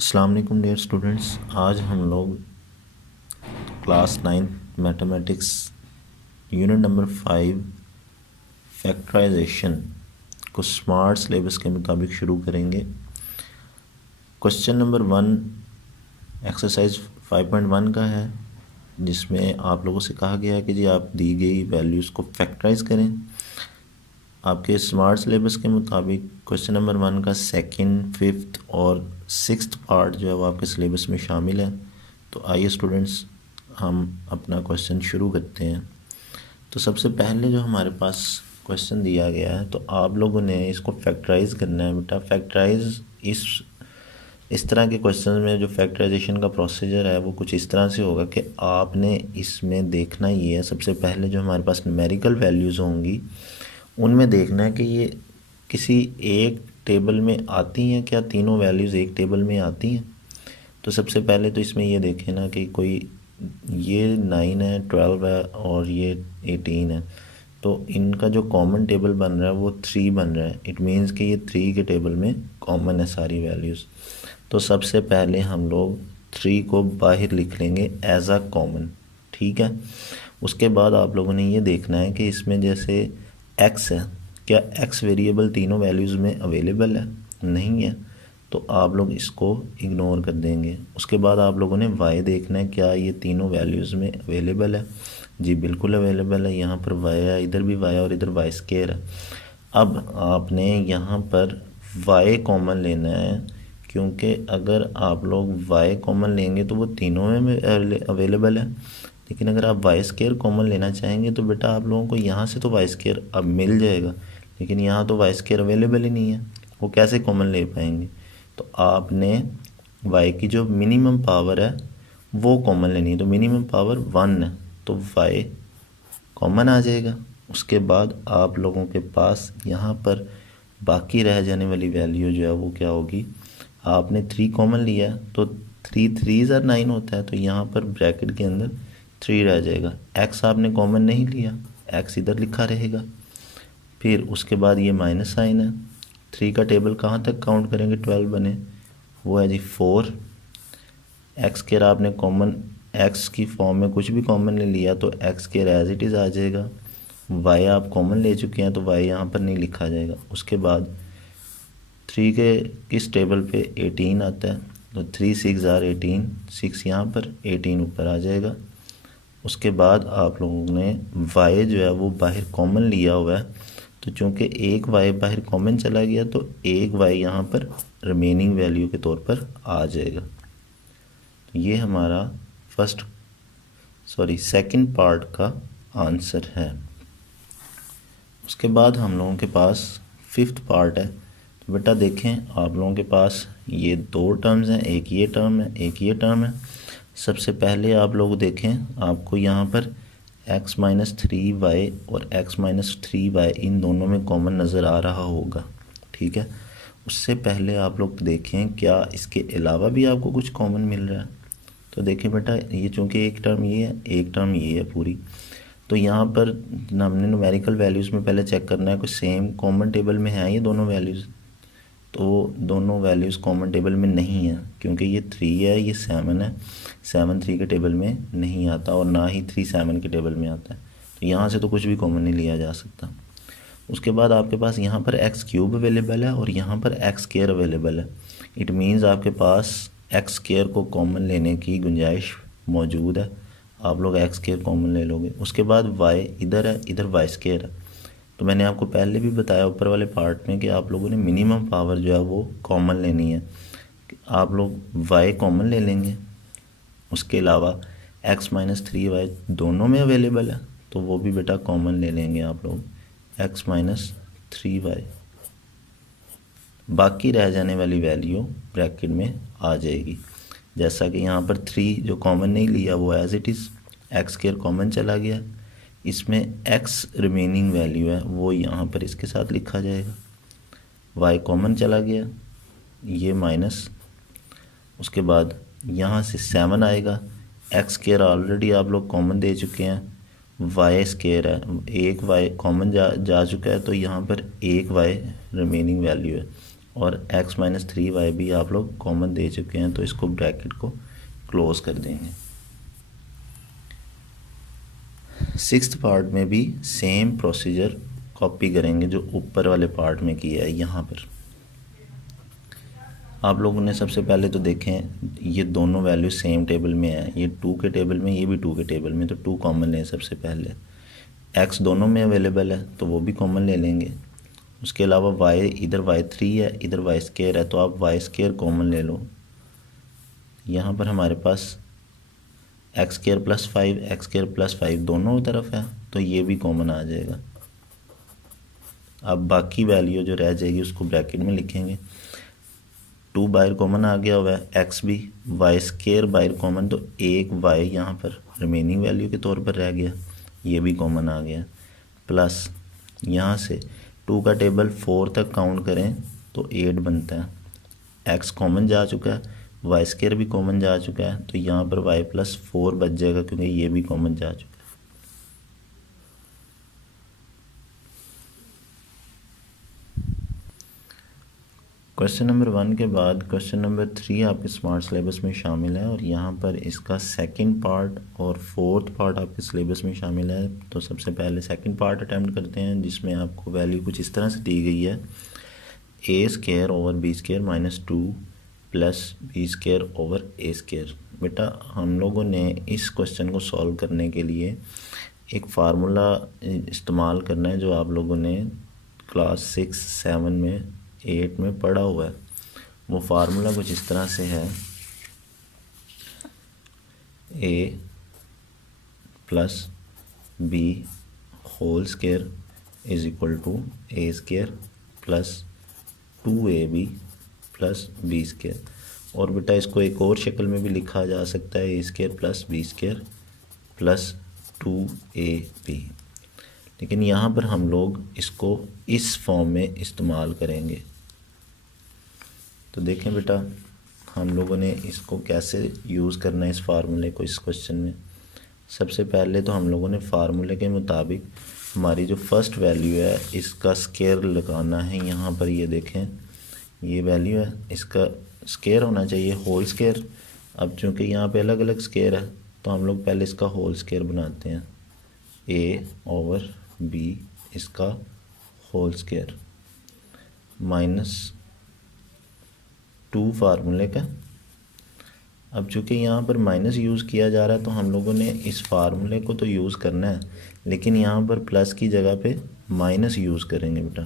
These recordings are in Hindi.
अस्सलाम वालेकुम डियर स्टूडेंट्स। आज हम लोग class 9 mathematics unit number 5 factorisation को स्मार्ट सिलेबस के मुताबिक शुरू करेंगे। क्वेश्चन नंबर 1 एक्सरसाइज 5.1 का है, जिसमें आप लोगों से कहा गया है कि जी आप दी गई वैल्यूज़ को फैक्टराइज करें। आपके स्मार्ट सिलेबस के मुताबिक क्वेश्चन नंबर 1 का सेकंड, फिफ्थ और सिक्स्थ पार्ट जो है वो आपके सिलेबस में शामिल है। तो आइए स्टूडेंट्स, हम अपना क्वेश्चन शुरू करते हैं। तो सबसे पहले जो हमारे पास क्वेश्चन दिया गया है, तो आप लोगों ने इसको फैक्टराइज करना है। बेटा फैक्टराइज इस तरह के क्वेश्चन में जो फैक्टराइजेशन का प्रोसीजर है वो कुछ इस तरह से होगा कि आपने इसमें देखना ये है, सबसे पहले जो हमारे पास न्यूमेरिकल वैल्यूज़ होंगी उनमें देखना है कि ये किसी एक टेबल में आती हैं, क्या तीनों वैल्यूज़ एक टेबल में आती हैं। तो सबसे पहले तो इसमें ये देखें ना कि कोई ये 9 है, 12 है और ये 18 है, तो इनका जो कॉमन टेबल बन रहा है वो 3 बन रहा है। इट मीन्स कि ये 3 के टेबल में कॉमन है सारी वैल्यूज़। तो सबसे पहले हम लोग 3 को बाहर लिख लेंगे एज अ कॉमन, ठीक है। उसके बाद आप लोगों ने ये देखना है कि इसमें जैसे x है, क्या x वेरिएबल तीनों वैल्यूज़ में अवेलेबल है, नहीं है, तो आप लोग इसको इग्नोर कर देंगे। उसके बाद आप लोगों ने y देखना है, क्या ये तीनों वैल्यूज़ में अवेलेबल है। जी बिल्कुल अवेलेबल है, यहाँ पर y है, इधर भी y है और इधर y स्क्वायर है। अब आपने यहाँ पर y कॉमन लेना है, क्योंकि अगर आप लोग y कॉमन लेंगे तो वो तीनों में अवेलेबल है। लेकिन अगर आप वाई स्क्वायर कॉमन लेना चाहेंगे तो बेटा आप लोगों को यहाँ से तो वाई स्क्वायर अब मिल जाएगा, लेकिन यहाँ तो वाई स्क्वायर अवेलेबल ही नहीं है, वो कैसे कॉमन ले पाएंगे। तो आपने वाई की जो मिनिमम पावर है वो कॉमन लेनी है। तो मिनिमम पावर 1 है, तो वाई कॉमन आ जाएगा। उसके बाद आप लोगों के पास यहाँ पर बाकी रह जाने वाली वैल्यू जो है वो क्या होगी। आपने 3 कॉमन लिया तो 3 3 और 9 होता है, तो यहाँ पर ब्रैकेट के अंदर 3 रह जाएगा। x आपने कॉमन नहीं लिया, x इधर लिखा रहेगा। फिर उसके बाद ये माइनस साइन है। 3 का टेबल कहाँ तक काउंट करेंगे 12 बने, वो है जी 4। x के आपने कॉमन x की फॉर्म में कुछ भी कॉमन ले लिया तो x के एज इट इज़ आ जाएगा। y आप कॉमन ले चुके हैं तो y यहाँ पर नहीं लिखा जाएगा। उसके बाद 3 के किस टेबल पे 18 आता है, तो 3 6 आर 18, 6 यहाँ पर 18 ऊपर आ जाएगा। उसके बाद आप लोगों ने y जो है वो बाहर कॉमन लिया हुआ है, तो चूँकि एक y बाहर कॉमन चला गया तो एक y यहाँ पर रिमेनिंग वैल्यू के तौर पर आ जाएगा। तो ये हमारा सेकंड पार्ट का आंसर है। उसके बाद हम लोगों के पास फिफ्थ पार्ट है। तो बेटा देखें, आप लोगों के पास ये 2 टर्म्स हैं, एक ये टर्म है, एक ये टर्म है। सबसे पहले आप लोग देखें, आपको यहाँ पर x माइनस 3y और x माइनस 3y इन दोनों में कॉमन नज़र आ रहा होगा, ठीक है। उससे पहले आप लोग देखें क्या इसके अलावा भी आपको कुछ कॉमन मिल रहा है। तो देखें बेटा, ये चूँकि एक टर्म ये है, एक टर्म ये है पूरी, तो यहाँ पर हमने न्यूमेरिकल वैल्यूज़ में पहले चेक करना है कोई सेम कॉमन टेबल में है ये दोनों वैल्यूज़। तो दोनों वैल्यूज़ कॉमन टेबल में नहीं है, क्योंकि ये 3 है, ये 7 है। 7 3 के टेबल में नहीं आता और ना ही 3 7 के टेबल में आता है, तो यहाँ से तो कुछ भी कॉमन नहीं लिया जा सकता। उसके बाद आपके पास यहाँ पर एक्स क्यूब अवेलेबल है और यहाँ पर एक्स स्क्वायर अवेलेबल है। इट मीन्स आपके पास एक्स स्क्वायर को कॉमन लेने की गुंजाइश मौजूद है, आप लोग एक्स स्क्वायर कॉमन ले लोगे। उसके बाद वाई इधर है, इधर वाई स्क्वायर है। तो मैंने आपको पहले भी बताया ऊपर वाले पार्ट में कि आप लोगों ने मिनिमम पावर जो है वो कॉमन लेनी है। आप लोग y कॉमन ले लेंगे, उसके अलावा x माइनस 3y दोनों में अवेलेबल है तो वो भी बेटा कॉमन ले लेंगे आप लोग, x माइनस 3y। बाकी रह जाने वाली वैल्यू ब्रैकेट में आ जाएगी। जैसा कि यहाँ पर 3 जो कॉमन नहीं लिया वो as it is, x square common चला गया, इसमें x रिमेनिंग वैल्यू है वो यहाँ पर इसके साथ लिखा जाएगा। y कॉमन चला गया, ये माइनस, उसके बाद यहाँ से 7 आएगा। एक्स स्क्वायर ऑलरेडी आप लोग कॉमन दे चुके हैं, वाई स्क्वायर है, एक y कॉमन जा चुका है, तो यहाँ पर एक y रिमेनिंग वैल्यू है। और x माइनस 3y भी आप लोग कॉमन दे चुके हैं, तो इसको ब्रैकेट को क्लोज कर देंगे। सिक्स्थ पार्ट में भी सेम प्रोसीजर कॉपी करेंगे जो ऊपर वाले पार्ट में किया है। यहाँ पर आप लोगों ने सबसे पहले तो देखें ये दोनों वैल्यू सेम टेबल में है, ये 2 के टेबल में, ये भी 2 के टेबल में, तो 2 कॉमन लें सबसे पहले। x दोनों में अवेलेबल है तो वो भी कॉमन ले लेंगे। उसके अलावा y, इधर y3 है, इधर y² है, तो आप y² कॉमन ले लो। यहाँ पर हमारे पास x² + 5, x² + 5 दोनों तरफ है, तो ये भी कॉमन आ जाएगा। अब बाकी वैल्यू जो रह जाएगी उसको ब्रैकेट में लिखेंगे। 2 बाहर कॉमन आ गया हुआ है, x भी, y² बाहर कॉमन, तो एक y यहाँ पर रिमेनिंग वैल्यू के तौर पर रह गया, ये भी कॉमन आ गया। प्लस यहाँ से 2 का टेबल 4 तक काउंट करें तो 8 बनता है, x कॉमन जा चुका है, y² भी कॉमन जा चुका है, तो यहाँ पर y + 4 बच जाएगा क्योंकि ये भी कॉमन जा चुका है। क्वेश्चन नंबर 1 के बाद क्वेश्चन नंबर 3 आपके स्मार्ट सिलेबस में शामिल है, और यहाँ पर इसका सेकंड पार्ट और फोर्थ पार्ट आपके सिलेबस में शामिल है। तो सबसे पहले सेकंड पार्ट अटैम्प्ट करते हैं, जिसमें आपको वैल्यू कुछ इस तरह से दी गई है, a² / b² - 2 + b² / a²। बेटा हम लोगों ने इस क्वेश्चन को सॉल्व करने के लिए एक फार्मूला इस्तेमाल करना है जो आप लोगों ने क्लास 6, 7 में, 8 में पढ़ा हुआ है। वो फार्मूला कुछ इस तरह से है, a + b² = a² + 2ab + b²। और बेटा इसको एक और शक्ल में भी लिखा जा सकता है, a² + b² + 2ab, लेकिन यहाँ पर हम लोग इसको इस फॉर्म में इस्तेमाल करेंगे। तो देखें बेटा हम लोगों ने इसको कैसे यूज़ करना है इस फार्मूले को इस क्वेश्चन में। सबसे पहले तो हम लोगों ने फार्मूले के मुताबिक हमारी जो फर्स्ट वैल्यू है इसका स्क्वायर लगाना है। यहाँ पर ये देखें ये वैल्यू है, इसका स्क्वायर होना चाहिए, होल स्क्वायर। अब चूँकि यहाँ पे अलग अलग स्क्वायर है तो हम लोग पहले इसका होल स्क्वायर बनाते हैं, a/b इसका होल स्क्वायर -2 फार्मूले का। अब चूँकि यहाँ पर माइनस यूज़ किया जा रहा है तो हम लोगों ने इस फार्मूले को तो यूज़ करना है, लेकिन यहाँ पर प्लस की जगह पे माइनस यूज़ करेंगे बेटा।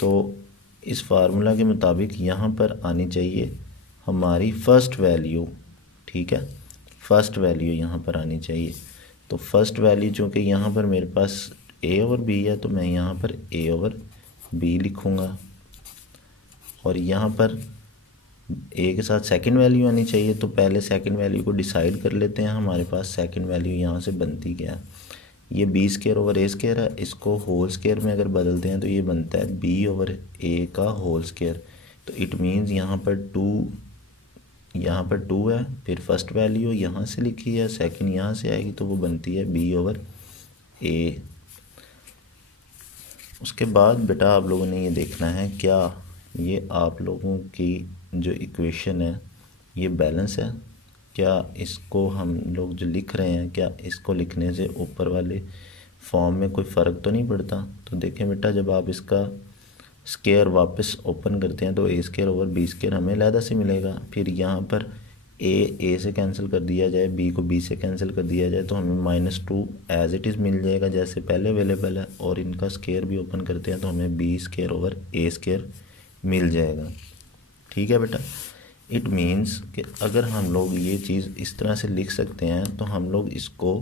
तो इस फार्मूला के मुताबिक यहाँ पर आनी चाहिए हमारी फर्स्ट वैल्यू, ठीक है, फर्स्ट वैल्यू यहाँ पर आनी चाहिए। तो फर्स्ट वैल्यू चूँकि यहाँ पर मेरे पास a/b है तो मैं यहाँ पर a/b लिखूँगा, और यहाँ पर a के साथ सेकंड वैल्यू आनी चाहिए। तो पहले सेकंड वैल्यू को डिसाइड कर लेते हैं। हमारे पास सेकंड वैल्यू यहाँ से बनती क्या है, ये b² / a² है, इसको होल स्क्वायर में अगर बदलते हैं तो ये बनता है b/a का होल स्क्वायर। तो इट मीन्स यहाँ पर 2 है, फिर फर्स्ट वैल्यू यहाँ से लिखी है, सेकंड यहाँ से आएगी तो वो बनती है b/a। उसके बाद बेटा आप लोगों ने ये देखना है क्या ये आप लोगों की जो इक्वेशन है ये बैलेंस है, क्या इसको हम लोग जो लिख रहे हैं क्या इसको लिखने से ऊपर वाले फॉर्म में कोई फ़र्क तो नहीं पड़ता। तो देखें बेटा जब आप इसका स्क्वायर वापस ओपन करते हैं तो a² / b² हमें अलहदा से मिलेगा। फिर यहाँ पर a से कैंसिल कर दिया जाए, b को b से कैंसिल कर दिया जाए तो हमें -2 एज इट इज़ मिल जाएगा जैसे पहले अवेलेबल है, और इनका स्क्वायर भी ओपन करते हैं तो हमें b² / a² मिल जाएगा। ठीक है बेटा, इट मीन्स कि अगर हम लोग ये चीज़ इस तरह से लिख सकते हैं तो हम लोग इसको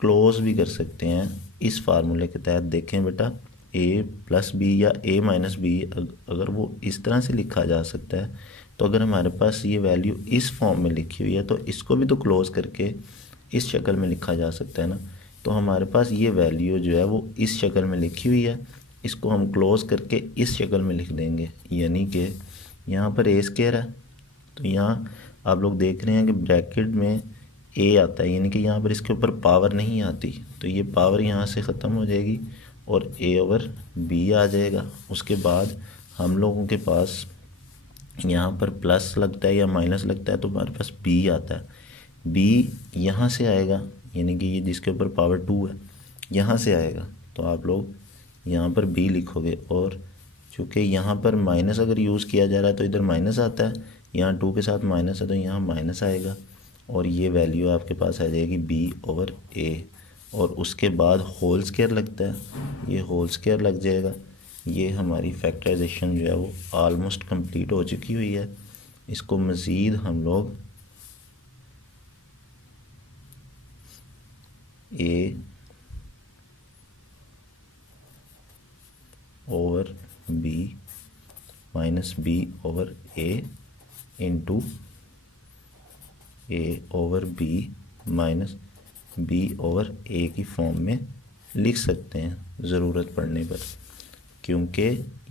क्लोज भी कर सकते हैं इस फार्मूले के तहत। देखें बेटा a + b या a - b अगर वो इस तरह से लिखा जा सकता है, तो अगर हमारे पास ये वैल्यू इस फॉर्म में लिखी हुई है तो इसको भी तो क्लोज करके इस शक्ल में लिखा जा सकता है ना। तो हमारे पास ये वैल्यू जो है वो इस शक्ल में लिखी हुई है, इसको हम क्लोज करके इस शक्ल में लिख देंगे, यानी कि यहाँ पर a² है तो यहाँ आप लोग देख रहे हैं कि ब्रैकेट में a आता है, यानी कि यहाँ पर इसके ऊपर पावर नहीं आती, तो ये पावर यहाँ से ख़त्म हो जाएगी और a ओवर b आ जाएगा। उसके बाद हम लोगों के पास यहाँ पर प्लस लगता है या माइनस लगता है तो हमारे पास b आता है। b यहाँ से आएगा, यानी कि ये जिसके ऊपर पावर 2 है यहाँ से आएगा, तो आप लोग यहाँ पर b लिखोगे। और चूँकि यहाँ पर माइनस अगर यूज़ किया जा रहा है तो इधर माइनस आता है, यहाँ 2 के साथ माइनस है तो यहाँ माइनस आएगा, और ये वैल्यू आपके पास आ जाएगी b ओवर a। और उसके बाद होल स्क्वायर लगता है, ये होल स्क्वायर लग जाएगा। ये हमारी फैक्टराइजेशन जो है वो ऑलमोस्ट कंप्लीट हो चुकी हुई है। इसको मज़ीद हम लोग a over b minus b over a into a over b minus b over a की फॉर्म में लिख सकते हैं ज़रूरत पड़ने पर, क्योंकि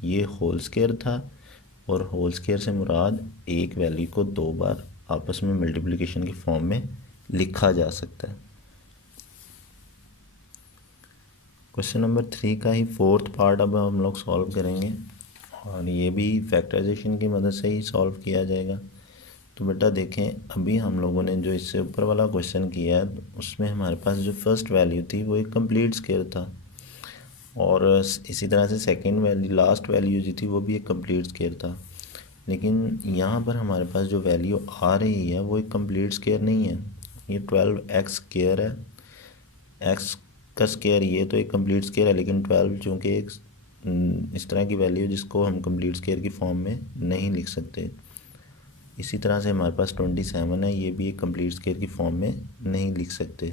ये होल स्क्वायर था और होल स्क्वायर से मुराद एक वैल्यू को 2 बार आपस में मल्टीप्लिकेशन की फॉर्म में लिखा जा सकता है। क्वेश्चन नंबर 3 का ही 4th पार्ट अब हम लोग सॉल्व करेंगे, और ये भी फैक्टराइजेशन की मदद से ही सॉल्व किया जाएगा। तो बेटा देखें, अभी हम लोगों ने जो इससे ऊपर वाला क्वेश्चन किया है उसमें हमारे पास जो फर्स्ट वैल्यू थी वो एक कंप्लीट स्क्वायर था, और इसी तरह से सेकंड वैल्यू लास्ट वैल्यू जो थी वो भी एक कंप्लीट स्क्वायर था। लेकिन यहाँ पर हमारे पास जो वैल्यू आ रही है वो एक कंप्लीट स्क्वायर नहीं है, ये 12x स्क्वायर है। x का स्क्वायर ये तो एक कंप्लीट स्क्वायर है, लेकिन 12 चूँकि एक इस तरह की वैल्यू जिसको हम कंप्लीट स्क्वायर की फॉर्म में नहीं लिख सकते। इसी तरह से हमारे पास 27 है, ये भी एक कंप्लीट स्क्वायर की फॉर्म में नहीं लिख सकते।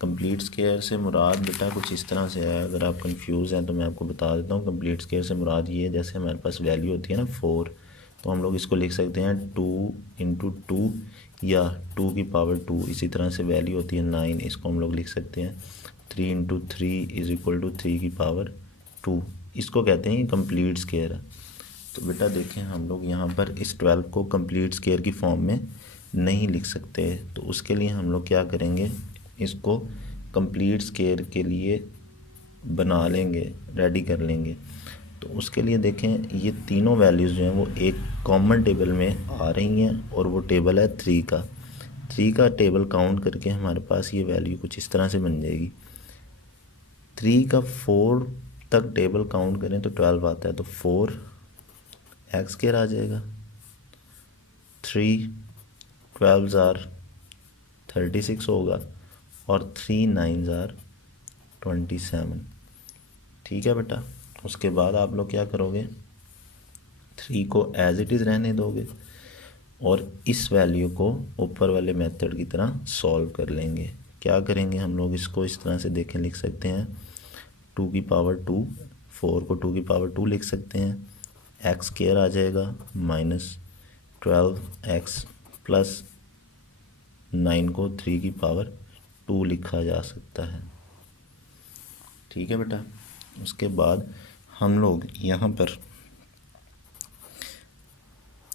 कंप्लीट स्क्वायर से मुराद बेटा कुछ इस तरह से है, अगर आप कंफ्यूज हैं तो मैं आपको बता देता हूँ। कंप्लीट स्क्वायर से मुराद ये है, जैसे हमारे पास वैल्यू होती है ना 4, तो हम लोग इसको लिख सकते हैं 2 इंटू 2 या 2 की पावर 2। इसी तरह से वैल्यू होती है 9, इसको हम लोग लिख सकते हैं 3 इंटू 3 इज़ इक्वल टू 3 की पावर 2। इसको कहते हैं कंप्लीट स्क्वायर है। तो बेटा देखें, हम लोग यहाँ पर इस 12 को कंप्लीट स्क्वायर की फॉर्म में नहीं लिख सकते, तो उसके लिए हम लोग क्या करेंगे, इसको कंप्लीट स्क्वायर के लिए बना लेंगे, रेडी कर लेंगे। तो उसके लिए देखें, ये तीनों वैल्यूज़ जो हैं वो एक कॉमन टेबल में आ रही हैं, और वो टेबल है 3 का। 3 का टेबल काउंट करके हमारे पास ये वैल्यू कुछ इस तरह से बन जाएगी। 3 का 4 तक टेबल काउंट करें तो 12 आता है, तो 4 एक्स स्क्वायर आ जाएगा। 3 12 ज़ार 36 होगा, और 3 9 ज़ार 27। ठीक है बेटा। उसके बाद आप लोग क्या करोगे, 3 को एज इट इज़ रहने दोगे और इस वैल्यू को ऊपर वाले मेथड की तरह सॉल्व कर लेंगे। क्या करेंगे हम लोग, इसको इस तरह से देखें, लिख सकते हैं 2 की पावर 2, 4 को 2 की पावर 2 लिख सकते हैं। एक्स स्क्वायर आ जाएगा माइनस 12x प्लस 9 को 3 की पावर 2 लिखा जा सकता है। ठीक है बेटा। उसके बाद हम लोग यहाँ पर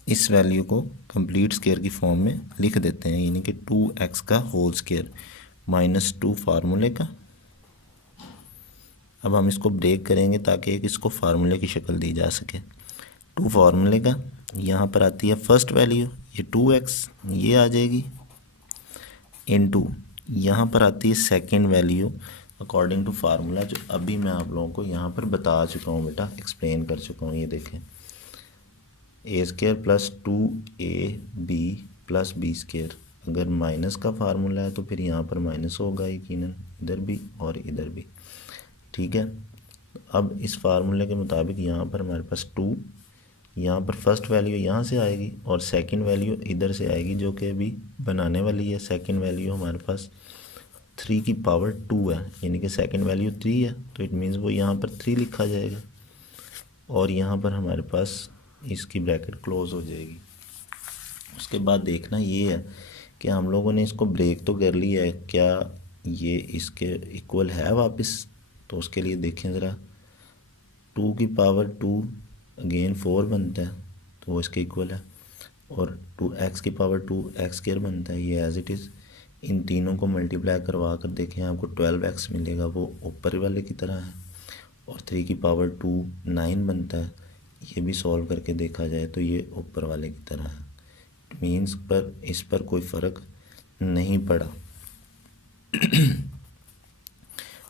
इस वैल्यू को कंप्लीट स्क्वायर की फॉर्म में लिख देते हैं, यानी कि 2x का होल स्क्वायर माइनस 2 फार्मूले का। अब हम इसको ब्रेक करेंगे ताकि एक इसको फार्मूले की शक्ल दी जा सके। 2 फार्मूले का, यहाँ पर आती है फर्स्ट वैल्यू, ये 2x ये आ जाएगी, इनटू यहाँ पर आती है second value according to formula, जो अभी मैं आप लोगों को यहाँ पर बता चुका हूँ बेटा, एक्सप्लेन कर चुका हूँ। ये देखें, A square plus 2ab plus B square. अगर माइनस का फार्मूला है तो फिर यहाँ पर माइनस होगा यकीनन, इधर भी और इधर भी। ठीक है। अब इस फार्मूले के मुताबिक यहाँ पर हमारे पास 2, यहाँ पर फर्स्ट वैल्यू यहाँ से आएगी और सेकंड वैल्यू इधर से आएगी, जो कि अभी बनाने वाली है। सेकंड वैल्यू हमारे पास 3 की पावर 2 है, यानी कि सेकंड वैल्यू 3 है, तो इट मीन्स वो यहाँ पर 3 लिखा जाएगा, और यहाँ पर हमारे पास इसकी ब्रैकेट क्लोज हो जाएगी। उसके बाद देखना ये है कि हम लोगों ने इसको ब्रेक तो कर लिया है, क्या ये इसके इक्वल है वापस। तो उसके लिए देखें ज़रा, 2 की पावर 2 अगेन 4 बनता है, तो वो इसके इक्वल है, और 2x की पावर 2 एक्स स्क्वायर बनता है, ये एज इट इज़। इन तीनों को मल्टीप्लाई करवा कर देखें, आपको 12x मिलेगा, वो ऊपर वाले की तरह है। और 3 की पावर 2 9 बनता है। ये भी सॉल्व करके देखा जाए तो ये ऊपर वाले की तरह है, मीन्स पर इस पर कोई फ़र्क नहीं पड़ा।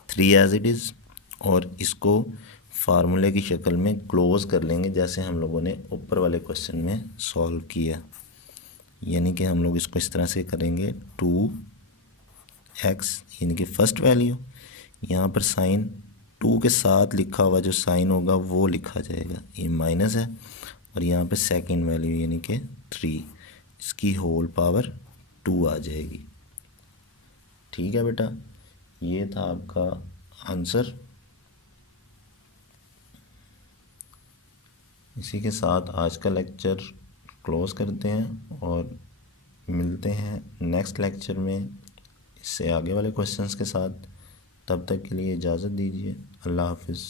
3 एज इट इज़, और इसको फार्मूले की शक्ल में क्लोज कर लेंगे जैसे हम लोगों ने ऊपर वाले क्वेश्चन में सॉल्व किया। यानी कि हम लोग इसको इस तरह से करेंगे 2x यानी कि फर्स्ट वैल्यू, यहाँ पर साइन 2 के साथ लिखा हुआ जो साइन होगा वो लिखा जाएगा, ये माइनस है, और यहाँ पे सेकंड वैल्यू यानी कि 3, इसकी होल पावर 2 आ जाएगी। ठीक है बेटा, ये था आपका आंसर। इसी के साथ आज का लेक्चर क्लोज़ करते हैं और मिलते हैं नेक्स्ट लेक्चर में इससे आगे वाले क्वेश्चंस के साथ। तब तक के लिए इजाज़त दीजिए। अल्लाह हाफिज़।